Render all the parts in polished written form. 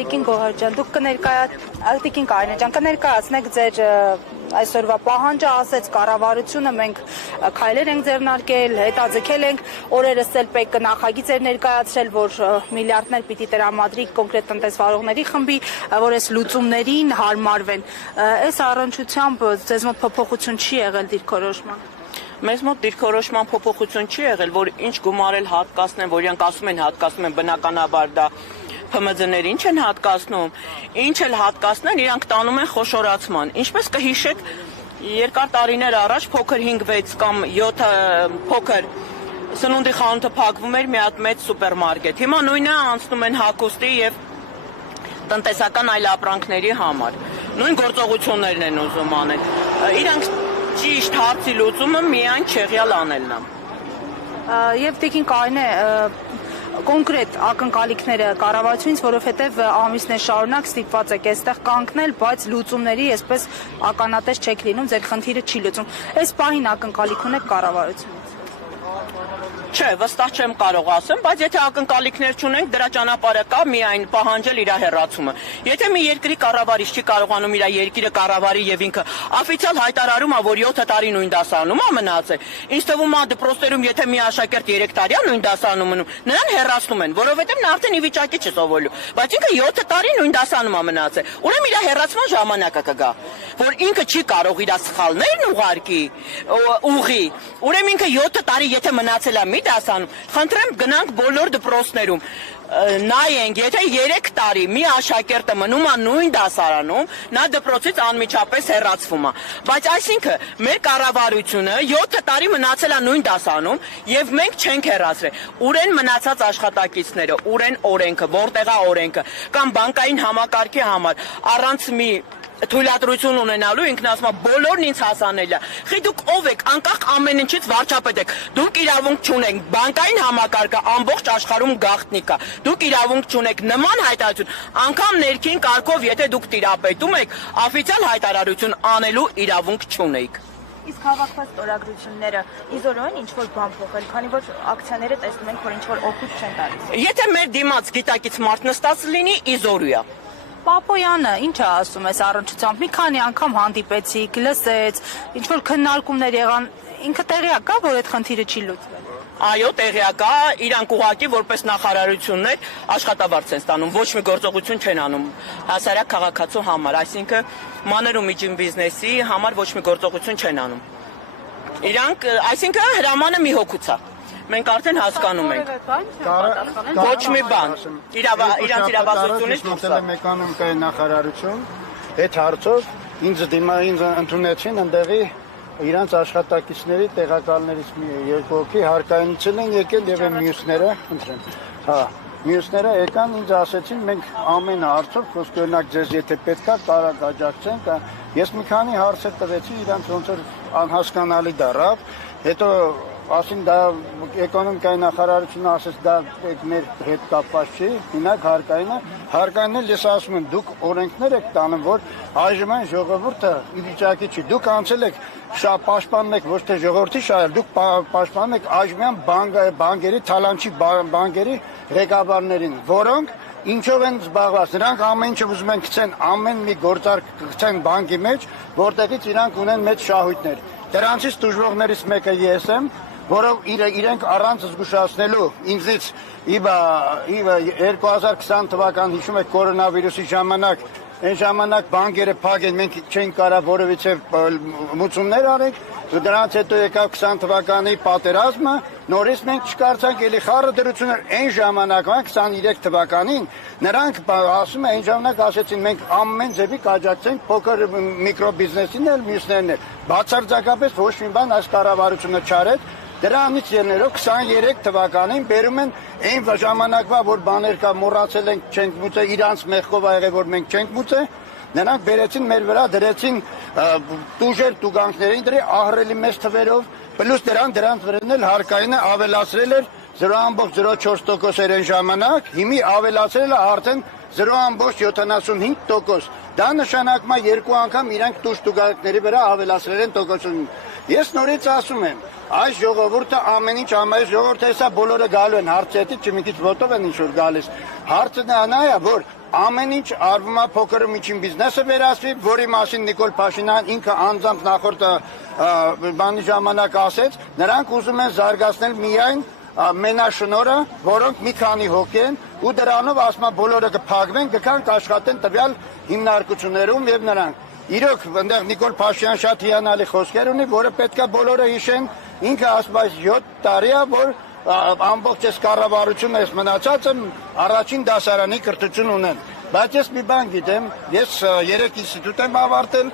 Տիկին Գոհար ջան, դուք Տիկին Կարինե ջան, կներկայացնեք ձեր այսօրվա պահանջը, ասեց կառավարությունը, մենք քայլեր ենք ձեռնարկել, հետաձգել ենք, օրերս էլ պետք նախագիծ էր ներկայացրել, որ միլիարդներ պիտի տրամադրի կոնկրետ տնտեսվարողների խմբի, որ այս լուծումներին հարմարվեն։ Այս առնչությամբ ձեզ մոտ փոփոխություն չի եղել դիրքորոշման։ Մեզ մոտ դիրքորոշման փոփոխություն չի եղել, որ ինչ գումարել հատկացնեն, որ իրանք ասում են բնականաբար դա ՓՄԶ-ներին ինչ են հատկացնում, ինչ էլ հատկացնեն, իրանք տանում են խոշորացման։ Ինչպես կհիշեք, երկար տարիներ առաջ փոքր 5-6 կամ 7 փոքր սնունդի խանութը փակվում էր մի հատ մեծ սուպերմարկետ։ Հիմա նույնը անցնում են հագուստի եւ տնտեսական այլ ապրանքների համար։ Նույն գործողություններն են ուզում անել։ Իրանք ճիշտ հարցի լուծումը միայն չեղյալ անելն է։ Եվ Տիկին Կարինե, կոնկրետ ակնկալիքները կառավարությունից, որովհետև ամիսներ շարունակ ստիպված եք այստեղ կանգնել, բայց լուծումների այսպես ականատես չեք լինում, ձեր խնդիրը չի լուծում։ Այս պահին ակնկալիք ունեք կառավարությունից։ Չէ, վստահ չեմ կարող ասեմ, բայց եթե ակնկալիքներ չունենք, դրա ճանապարհը կա միայն պահանջել իր հեռացումը։ Եթե մի երկրի կառավարիչ չի կարողանում իր երկիրը կառավարի եւ ինքը օֆիցիալ հայտարարում է, որ 7 տարի նույն դասարանում է մնացել, ինձ թվում է դպրոցներում եթե մի աշակերտ 3 տարի է նույն դասարանում մնում, նրան հեռացնում են, որովհետեւ նա արդեն ի վիճակի չի սովորելու, բայց ինքը 7 տարի նույն դասարանում է մնացել։ Ուրեմն իր հեռացման ժամանակը կգա, որ ինքը չի կարող իր սխալներն ուղղի, ուրեմն ինքը 7 տարի եթե մնացել է դասանում, խնդրեմ գնանք բոլոր դպրոցներում, նայենք, եթե 3 տարի մի աշակերտը մնում է նույն դասարանում, նա դպրոցից անմիջապես հեռացվում է։ Բայց այսինքն մեր կառավարությունը 7 տարի մնացել է նույն դասարանում եւ մենք չենք հեռացրել։ Ուր են մնացած աշխատակիցները, ուր են օրենքը, որտեղ է օրենքը, կամ բանկային համակարգի համար առանց մի թույլատրություն ունենալու ինքն ասում է բոլորն ինձ հասանել է։ Խի դուք ով եք, անկախ ամեն ինչից վարչապետ եք։ Դուք իրավունք չունեք, բանկային համակարգը ամբողջ աշխարհում գաղտնիք է։ Դուք իրավունք չունեք նման հայտարարություն, անգամ ներքին կարգով եթե դուք տիրապետում եք, օֆիցիալ հայտարարություն անելու իրավունք չունեք։ Իսկ հավաքված ստորագրությունները իզորոն ինչ-որ բան փոխել, քանի որ ակցիաները տեսնում ենք, որ ինչ-որ օգուտ չեն տալիս։ Եթե մեր դիմաց գիտակից մարդ նստած լինի, իզորու է։ Պապոյանը ինչ է ասում այս առնչությամբ, մի քանի անգամ հանդիպեցիք, լսեց, ինչ-որ քննարկումներ եղան, ինքը տեղյակ է, որ այդ խնդիրը չի լուծվել։ Այո, տեղյակ է, իրանք ուղղակի որպես նախարարություններ աշխատավարձ են ստանում, ոչ մի գործողություն չեն անում հասարակ քաղաքացու համար, այսինքն մանր ու միջին բիզնեսի համար ոչ մի գործողություն չեն անում։ Իրանք, այսինքն հրամանը մի հոգուց է։ Մենք արդեն հասկանում ենք։ Ոչ մի բան։ Իրանց իրավասությունից դուրս է։ Էկոնոմիկայի նախարարություն այդ հարցով ինձ ընդունեցին ընդեղի իրանց աշխատակիցների տեղակալներից մի երկու հոգի հարկայինցել են եկել եւ մյուսները, խնդրեմ։ Հա, մյուսները եկան ինձ ասեցին մենք ամեն հարցով խոսք օրինակ ձեզ եթե պետքա կարող աջակցենք։ Ես մի քանի հարցեր տվեցի իրանց ոնց որ անհասկանալի դառավ, հետո ասին դա էկոնոմիկայի նախարարությունը ասեց դա մեր հետ կապված չի, մենակ հարկայինն էլ ես ասում եմ դուք օրենքներ եք տանում, որ այժմ այն ժողովուրդը ի վիճակի չի, դուք անցել եք պաշտպանում եք ոչ թե ժողովրդի շահերը, դուք պաշտպանում եք այժմյան բանկերի թալանչի բանկերի ղեկավարներին, որոնք ինչով են զբաղված, նրանք ամեն ինչ ուզում են գցեն, ամեն մի գործարք գցեն բանկի մեջ, որտեղից իրանք ունեն մեծ շահույթներ։ Դրանցից դժվարներից մեկը ես եմ, որով իրենք առանց զգուշացնելու ինձից 2020 թվական հիշում եք կորոնավիրուսի ժամանակ այն ժամանակ բանկերը փակ են, մենք չենք կարող որևիցե մուծումներ արենք, դրանից հետո եկավ 20 թվականի պատերազմը, նորից մենք չկարծանք էլի խառը դրություններ այն ժամանակվան 23 թվականին նրանք ասում են այն ժամանակ ասեցին մենք ամեն ձևի կաջակցենք փոքր միկրոբիզնեսին էլ մյուսներն էլ բացարձակապես ոչ մի բան այս կառավարությունը չարեց դրանից ելնելով 23 թվականին բերում են այն ժամանակվա որ բաներ կա մոռացել ենք չենք մուծել իրանց մեղքով ա եղել որ մենք չենք մուծել նրանք բերեցին մեր վրա դրեցին տուժեր տուգանքներին դրի ահռելի մեծ թվերով պլյուս դրանց վրան էլ հարկայինը ավելացրել էր 0.04% էր այն ժամանակ հիմի ավելացրել է արդեն 0.75%. Դա նշանակում է երկու անգամ իրանք տուժ տուգանքների վրա ավելացրել են տոկոսություն։ Ես նորից ասում եմ, այս ժողովուրդը ամեն ինչ ամեն ժողովուրդը հեսա բոլորը գալու են հարցետից, մի քիչ ոտով են ինչ որ գալիս։ Հարցը նա է, որ ամեն ինչ արվում է փոքր ու միջին բիզնեսը վերացվի, որի մասին Նիկոլ Փաշինյան ինքը անձամբ նախորդ բանի ժամանակ ասեց, նրանք ուզում են զարգացնել միայն մենաշնորհը, որոնք մի քանի հոգի են ու դրանով ասում են բոլորը կփակվեն, գքան կաշխատեն տվյալ հիմնարկություններում եւ նրանք իրոք այնտեղ Նիկոլ Փաշինյան շատ հիանալի խոսքեր ունի, որը պետքա բոլորը հիշեն, ինքը ասում է 7 տարի է, որ ամբողջ այս կառավարությունը այս մնացածը առաջին դասարանի կրթություն ունեն, բայց ես մի բան գիտեմ, ես 3 ինստիտուտ եմ ավարտել,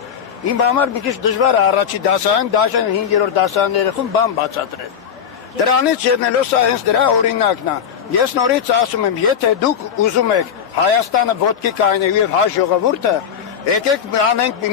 իմ համար մի քիչ դժվար է առաջի դասարան, դաշը 5-րդ դասարանների խումբ բան բացատրել։ Դրանից ելնելով սա հենց դրա օրինակն է։ Ես նորից ասում եմ, եթե դուք ուզում եք Հայաստանը ոտքի կայնել եւ հայ ժողովուրդը, եկեք անենք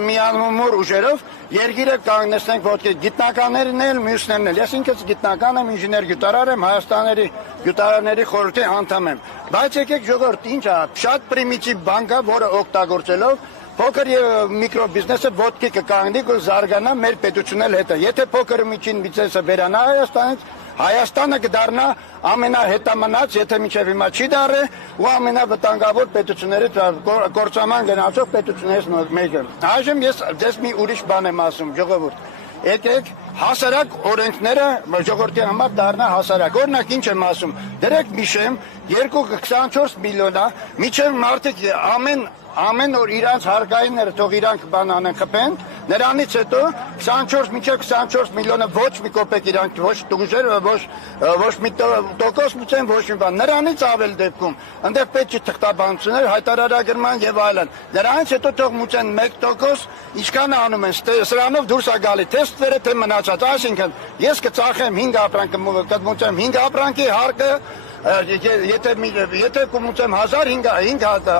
միանմոր ուժերով երկիրը կանգնեցնենք ոտքի, գիտնականներն էլ, մյուսներն էլ։ Ես ինքս գիտնական եմ, ինժեներ գյուտարար եմ, Հայաստանների գյուտարարների խորհրդի անդամ եմ։ Բայց եկեք ժողովուրդ, ինչ է, շատ պրիմիտիվ բան կա, որը օգտագործելով փոքր եւ միկրո բիզնեսը ոտքի կկանգնի ու զարգանա մեր պետությունն էլ հետը։ Եթե փոքր միջին բիզնեսը վերանա Հայաստանից, Հայաստանը կդառնա ամենահետամնաց, եթե մինչև հիմա չի դառը, ու ամենավտանգավոր պետություններից կործաման գնացող պետություններից մեկը։ Այժմ ես դες մի ուրիշ բան եմ ասում, ժողովուրդ։ Եկեք հասարակ օրենքները ժողովրդի համար դառնա հասարակ։ Օրինակ ինչ եմ ասում, դրեք միշեմ 224 միլիոնա, միջև մարդիկ ամեն օր իրանց հարկայինները թող իրանք բան անեն խփեն, նրանից հետո 24 մինչև 24 միլիոնը ոչ մի կոպեկ իրանք ոչ տուժեր, ոչ մի տոկոս մուծեն, ոչ մի բան։ Նրանից ավել դեպքում այնտեղ պետք է թղթաբանություններ, հայտարարագրման եւ այլն։ Նրանից հետո թող մուծեն 1%, ինչքան անում են, սրանով դուրս է գալի թե ստվերը թե մնացած։ Այսինքն ես կծախեմ 5 ապրանք, կմուծեմ 5 ապրանքի հարկը, եթե կմուծեմ 1500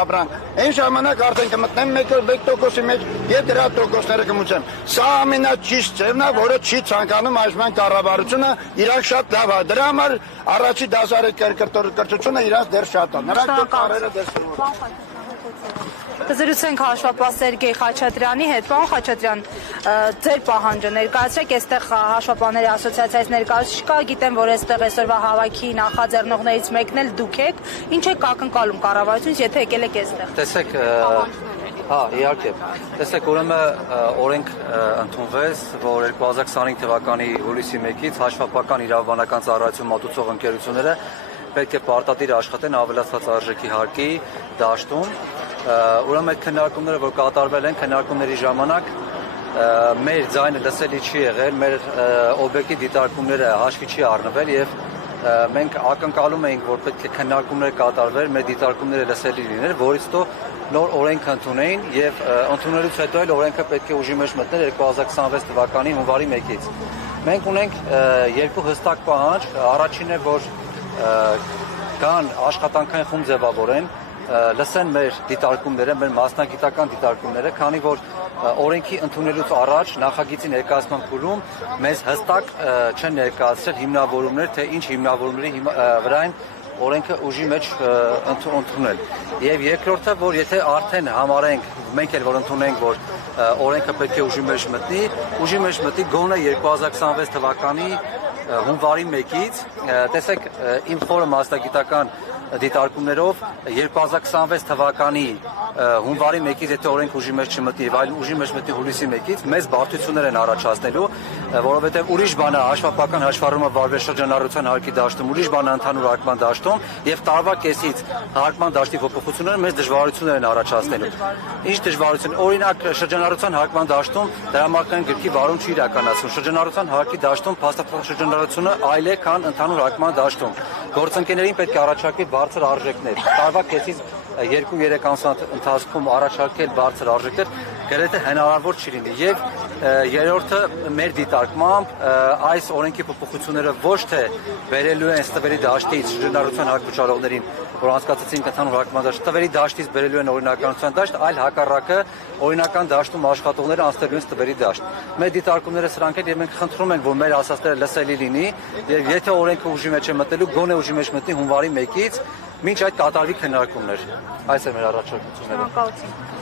ապրանք, այն ժամանակ արդեն կմտնեմ 1%-ի մեջ եւ դրա տոկոսները կմուծեմ։ Սա ամենաճիշտ ձևն է, որը չի ցանկանում այժմ կառավարությունը, իրանք շատ լավ է։ Դրա համար առաջի դասարանի կրթությունը իրանք դեռ շատ է։ Նրանք տարերը դեռ Կզրուցենք հաշվապահ Սերգեյ Խաչատրյանի հետ։ Պարոն Խաչատրյան, ձեր պահանջը ներկայացրեք, այստեղ հաշվապահների ասոցիացիայից ներկայացուցիչ կա, գիտեմ, որ այստեղ այսօրվա հավաքի նախաձեռնողներից մեկն էլ դուք եք։ Ինչ եք ակնկալում կառավարությունից, եթե եկել եք այստեղ։ Տեսեք, հա, իհարկե։ Տեսեք, ուրեմն օրենք ընդունվեց, որ 2025 թվականի հուլիսի 1-ից հաշվապահական իրավաբանական ծառայություն մատուցող ընկերությունները պետք է պարտադիր աշխատեն ավելացված արժեքի հարկի դաշտում։ Ուրեմն այդ քննարկումները, որ կատարվել են, քննարկումների ժամանակ մեր ձայնը լսելի չի եղել, մեր օբյեկտի դիտարկումները հաշվի չի առնվել եւ մենք ակնկալում էինք, որ պետք է քննարկումներ կատարվեր, մեր դիտարկումները լսելի լիներ, որից հետո նոր օրենք ընդունեին եւ ընդունելուց հետո էլ օրենքը պետք է ուժի մեջ մտներ 2026 թվականի հունվարի 1-ից։ Մենք ունենք երկու հստակ պահանջ, առաջինն է, որ կան աշխատանքային խումբ ձևավորեն, լսեն մեր դիտարկումները, մեր մասնագիտական դիտարկումները, քանի որ օրենքի ընդունելուց առաջ նախագիծի ներկայացման փուլում մեզ հստակ չեն ներկայացրել հիմնավորումներ, թե ինչ հիմնավորումների վրա են օրենքը ուժի մեջ ընդունել։ Եվ երկրորդը, որ եթե արդեն համարենք, մենք էլ որ ընդունենք, որ օրենքը պետք է ուժի մեջ մտնի գոնե 2026 թվականի հունվարի 1-ից, տեսեք, իմ խորը մասնագիտական դիտարկումներով 2026 թվականի հունվարի 1-ից եթե օրենք ուժի մեջ չմտնի եւ այլ ուժի մեջ մտնի հուլիսի 1-ից, մեզ բարդություններ են առաջացնելու, որովհետեւ ուրիշ բան է հաշվապահական հաշվառումը վարվել շրջանառության հարկի դաշտում, ուրիշ բան է ընդհանուր հարկման դաշտում եւ տարվա կեսից հարկման դաշտի փոփոխությունները մեզ դժվարություններ են առաջացնելու։ Ինչ դժվարություն, օրինակ շրջանառության հարկման դաշտում դրամարկային գրքի վարում չի իրականացվում։ Շրջանառության հարկի դաշտում փաստաթղթ շրջանառությունը այլ է, քան ընդհանուր հարկման դաշտում։ Գործընկերներին պետք է առաջարկի բարձր արժեքներ։ Տարվա կեսից 2-3 ամսվա ընթացքում առաջարկել բարձր արժեքներ գրեթե հնարավոր չի լինի եւ երրորդը մեր դիտարկմամբ այս օրենքի փոփոխությունները ոչ թե բերելու են ստվերի դաշտից շրջանառության հարկվճարողներին, որ անցկացրեցին ընդհանուր հարկման դաշտ, ստվերի դաշտից բերելու են օրինականության դաշտ, այլ հակառակը օրինական դաշտում աշխատողները անցնելու են ստվերի դաշտ։ Մեր դիտարկումները սրանք են եւ մենք խնդրում ենք, որ մեր ասածները լսելի լինի եւ եթե օրենքը ուժի մեջ է մտնելու, գոնե ուժի մեջ մտնի հունվարի 1-ից, մինչ այդ կատարվի քննարկումներ։ Այս է մեր առաջարկությունները։ Շնորհակալություն։